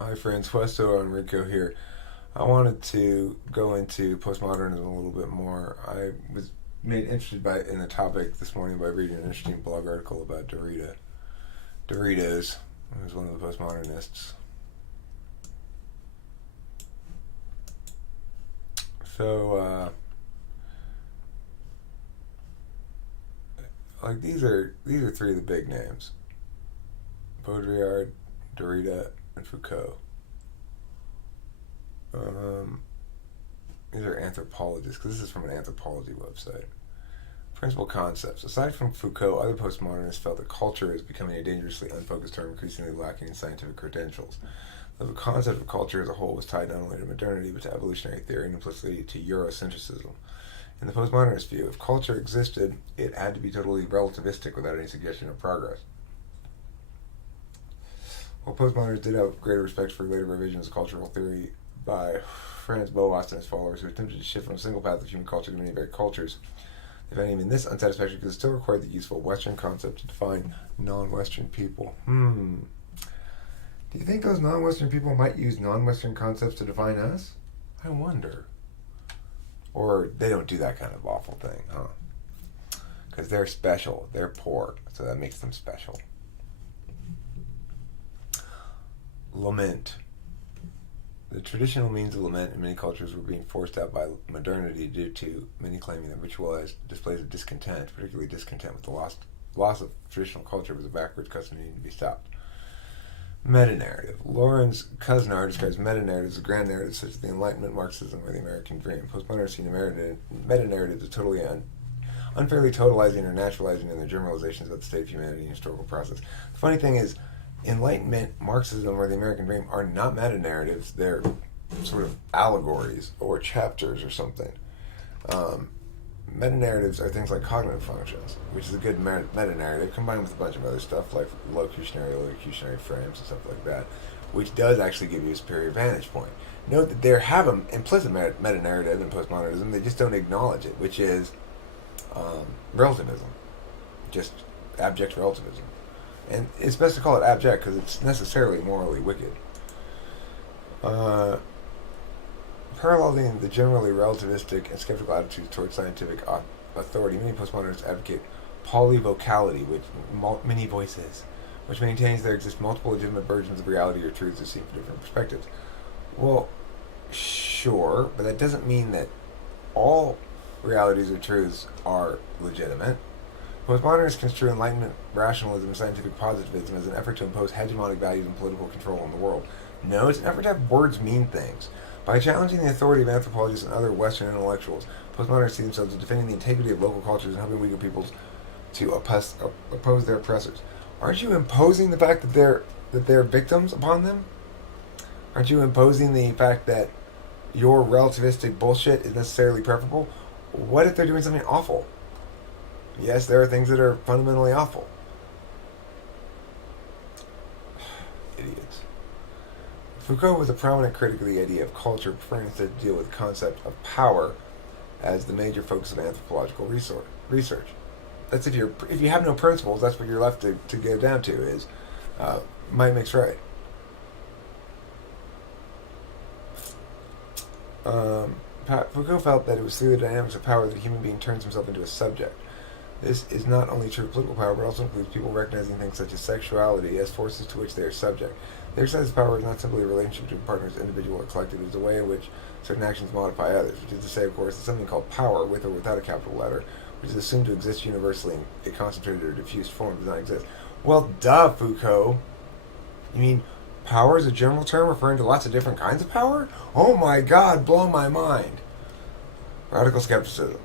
Hi friends, Westo and Rico here. I wanted to go into postmodernism a little bit more. I was made interested in the topic this morning by reading an interesting blog article about Doritos, who's one of the postmodernists. So, these are three of the big names: Baudrillard, Derrida, and Foucault. Um, these are anthropologists because this is from an anthropology website. Principal concepts. Aside from Foucault, other postmodernists felt that culture is becoming a dangerously unfocused term, increasingly lacking in scientific credentials. The concept of culture as a whole was tied not only to modernity but to evolutionary theory and implicitly to Eurocentrism. In the postmodernist view, if culture existed, it had to be totally relativistic without any suggestion of progress. While postmodernists did have greater respect for later revisions of cultural theory by Franz Boas and his followers, who attempted to shift from a single path of human culture to many varied cultures, they found even this unsatisfactory because it still required the useful Western concept to define non-Western people. Do you think those non-Western people might use non-Western concepts to define us? I wonder. Or they don't do that kind of awful thing, huh? Because they're special. They're poor, so that makes them special. Lament. The traditional means of lament in many cultures were being forced out by modernity due to many claiming that ritualized displays of discontent, particularly discontent with the loss of traditional culture, was a backwards custom needing to be stopped. Metanarrative. Lawrence Kusnar describes metanarratives as grand narratives such as the Enlightenment, Marxism, or the American Dream. Postmodernists see metanarratives as totally unfairly totalizing or naturalizing in their generalizations about the state of humanity and historical process. The funny thing is, Enlightenment, Marxism, or the American Dream are not meta-narratives. They're sort of allegories or chapters or something. Meta-narratives are things like cognitive functions, which is a good meta-narrative combined with a bunch of other stuff like locutionary frames and stuff like that, which does actually give you a superior vantage point. Note that they have an implicit meta-narrative in postmodernism, they just don't acknowledge it, which is relativism, just abject relativism. And it's best to call it abject because it's necessarily morally wicked. Paralleling the generally relativistic and skeptical attitudes towards scientific authority, many postmodernists advocate polyvocality, with many voices, which maintains there exist multiple legitimate versions of reality or truths as seen from different perspectives. Well, sure, but that doesn't mean that all realities or truths are legitimate. Postmodernists construe Enlightenment, rationalism, and scientific positivism as an effort to impose hegemonic values and political control on the world. No, it's an effort to have words mean things. By challenging the authority of anthropologists and other Western intellectuals, postmodernists see themselves as defending the integrity of local cultures and helping weaker peoples to oppose their oppressors. Aren't you imposing the fact that they're victims upon them? Aren't you imposing the fact that your relativistic bullshit is necessarily preferable? What if they're doing something awful? Yes, there are things that are fundamentally awful. Idiots. Foucault was a prominent critic of the idea of culture, preferring instead to deal with the concept of power as the major focus of anthropological research. That's if you have no principles, that's what you're left to go down to is might makes right. Foucault felt that it was through the dynamics of power that a human being turns himself into a subject. This is not only true of political power, but also includes people recognizing things such as sexuality as forces to which they are subject. The exercise of power is not simply a relationship between partners, individual or collective. It is a way in which certain actions modify others, which is to say, of course, that something called power, with or without a capital letter, which is assumed to exist universally in a concentrated or diffused form, does not exist. Well, duh, Foucault. You mean power is a general term referring to lots of different kinds of power? Oh my God, blow my mind. Radical skepticism.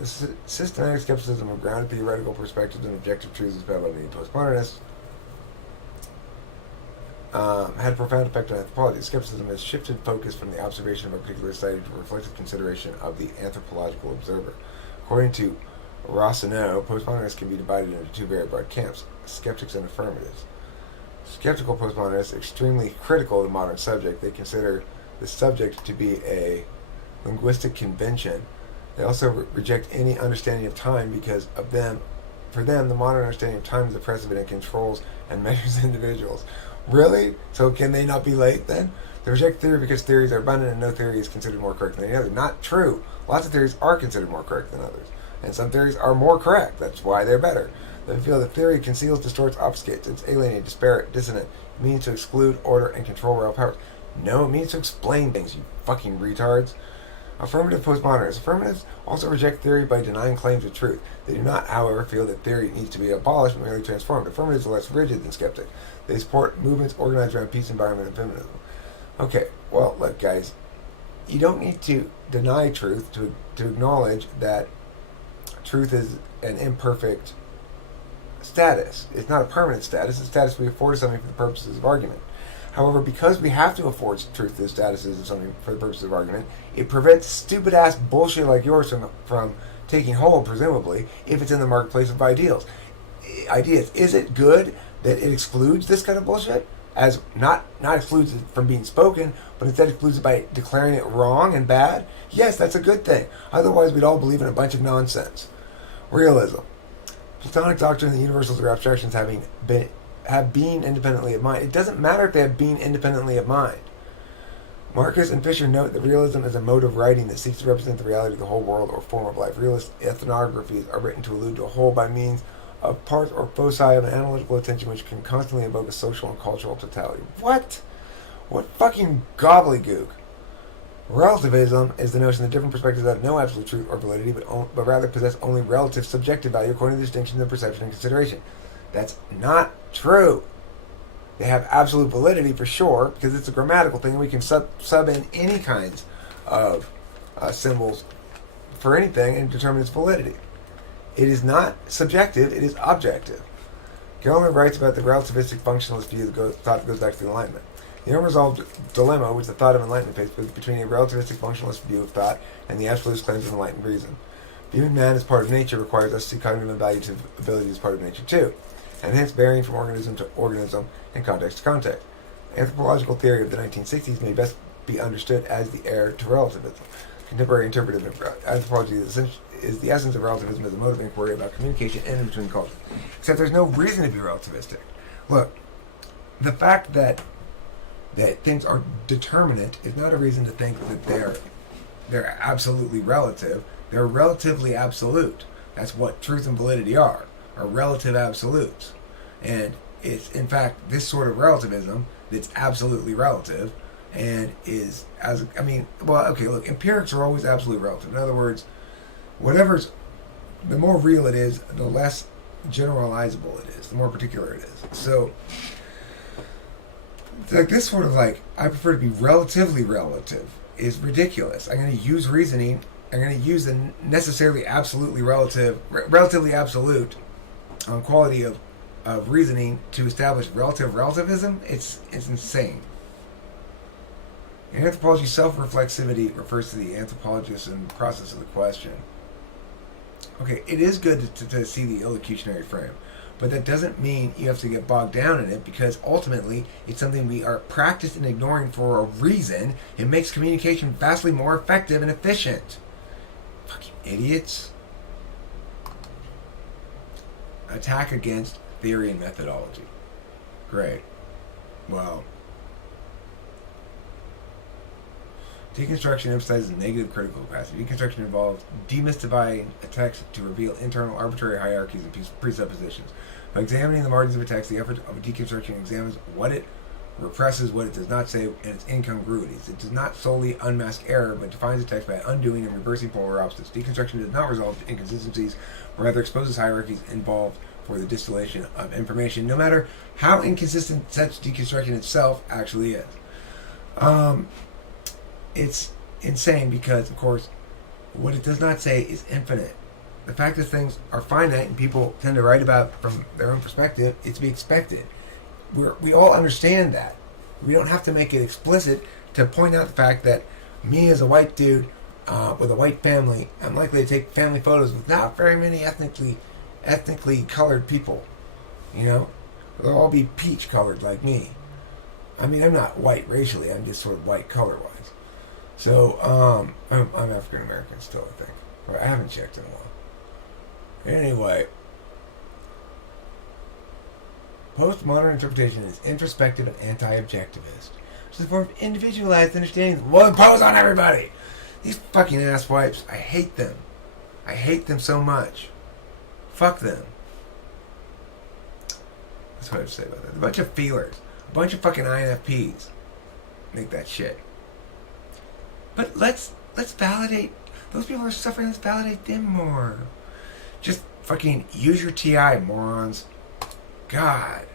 The systematic skepticism of grounded theoretical perspectives and objective truths is held by many postmodernists had a profound effect on anthropology. Skepticism has shifted focus from the observation of a particular study to reflective consideration of the anthropological observer. According to Rossineau, postmodernists can be divided into two very broad camps: skeptics and affirmatives. Skeptical postmodernists are extremely critical of the modern subject. They consider the subject to be a linguistic convention. They also reject any understanding of time because for them, the modern understanding of time is oppressive and it controls and measures individuals. Really? So can they not be late then? They reject theory because theories are abundant and no theory is considered more correct than any other. Not true. Lots of theories are considered more correct than others. And some theories are more correct. That's why they're better. They feel that theory conceals, distorts, obfuscates. It's alienating, disparate, dissonant. It means to exclude, order, and control real powers. No, it means to explain things, you fucking retards. Affirmative postmodernists. Affirmatives also reject theory by denying claims of truth. They do not, however, feel that theory needs to be abolished but merely transformed. Affirmatives are less rigid than skeptics. They support movements organized around peace, environment, and feminism. Okay, well, look, guys, you don't need to deny truth to acknowledge that truth is an imperfect status. It's not a permanent status. It's a status we afford something for the purposes of argument. However, because we have to afford truth to statuses of something for the purposes of argument, it prevents stupid-ass bullshit like yours from taking hold, presumably, if it's in the marketplace of ideas. Is it good that it excludes this kind of bullshit? As not excludes it from being spoken, but instead excludes it by declaring it wrong and bad? Yes, that's a good thing. Otherwise, we'd all believe in a bunch of nonsense. Realism. Platonic doctrine and the universals or abstractions have been independently of mind. It doesn't matter if they have been independently of mind. Marcus and Fisher note that realism is a mode of writing that seeks to represent the reality of the whole world or form of life. Realist ethnographies are written to allude to a whole by means of parts or foci of an analytical attention which can constantly evoke a social and cultural totality. What? What fucking gobbledygook? Relativism is the notion that different perspectives have no absolute truth or validity, but rather possess only relative subjective value according to distinctions of perception and consideration. That's not true. They have absolute validity for sure, because it's a grammatical thing, and we can sub in any kinds of symbols for anything and determine its validity. It is not subjective, it is objective. Gellner writes about the relativistic functionalist view that goes back to the Enlightenment. The unresolved dilemma which the thought of enlightenment faces was between a relativistic functionalist view of thought and the absolutist claims of enlightened reason. Viewing man as part of nature requires us to see cognitive and valuative ability as part of nature too, and hence varying from organism to organism and context to context. Anthropological theory of the 1960s may best be understood as the heir to relativism. Contemporary interpretive anthropology is the essence of relativism as a mode of inquiry about communication in and between cultures. Except there's no reason to be relativistic. Look, the fact that things are determinate is not a reason to think that they're absolutely relative. They're relatively absolute. That's what truth and validity are relative absolutes. And it's, in fact, this sort of relativism that's absolutely relative and is, empirics are always absolutely relative. In other words, the more real it is, the less generalizable it is, the more particular it is. So, like this sort of I prefer to be relatively relative is ridiculous. I'm going to use reasoning. I'm going to use the necessarily relatively absolute quality of reasoning to establish relative relativism. It's insane. In anthropology, self-reflexivity refers to the anthropologist and process of the question. Okay, it is good to see the illocutionary frame, but that doesn't mean you have to get bogged down in it, because ultimately it's something we are practiced in ignoring for a reason. It makes communication vastly more effective and efficient. Fucking idiots. Attack against theory and methodology. Great. Well, deconstruction emphasizes negative critical capacity. Deconstruction involves demystifying a text to reveal internal arbitrary hierarchies and presuppositions. By examining the margins of a text, the effort of a deconstruction examines what it represses, what it does not say, and its incongruities. It does not solely unmask error, but defines the text by undoing and reversing polar opposites. Deconstruction does not resolve inconsistencies, but rather exposes hierarchies involved for the distillation of information, no matter how inconsistent such deconstruction itself actually is. It's insane because, of course, what it does not say is infinite. The fact that things are finite and people tend to write about from their own perspective, it's to be expected. We all understand that. We don't have to make it explicit to point out the fact that me as a white dude with a white family, I'm likely to take family photos with not very many ethnically colored people. You know? They'll all be peach colored like me. I mean, I'm not white racially, I'm just sort of white color-wise. So, I'm African American still, I think. I haven't checked in a while. Anyway, Postmodern interpretation is introspective and anti-objectivist, which is a form of individualized understanding will impose on everybody. These fucking ass wipes, I hate them. I hate them so much. Fuck them. That's what I have to say about that. A bunch of feelers. A bunch of fucking INFPs. Make that shit. But let's validate those people who are suffering. Let's validate them more. Just fucking use your TI, morons. God.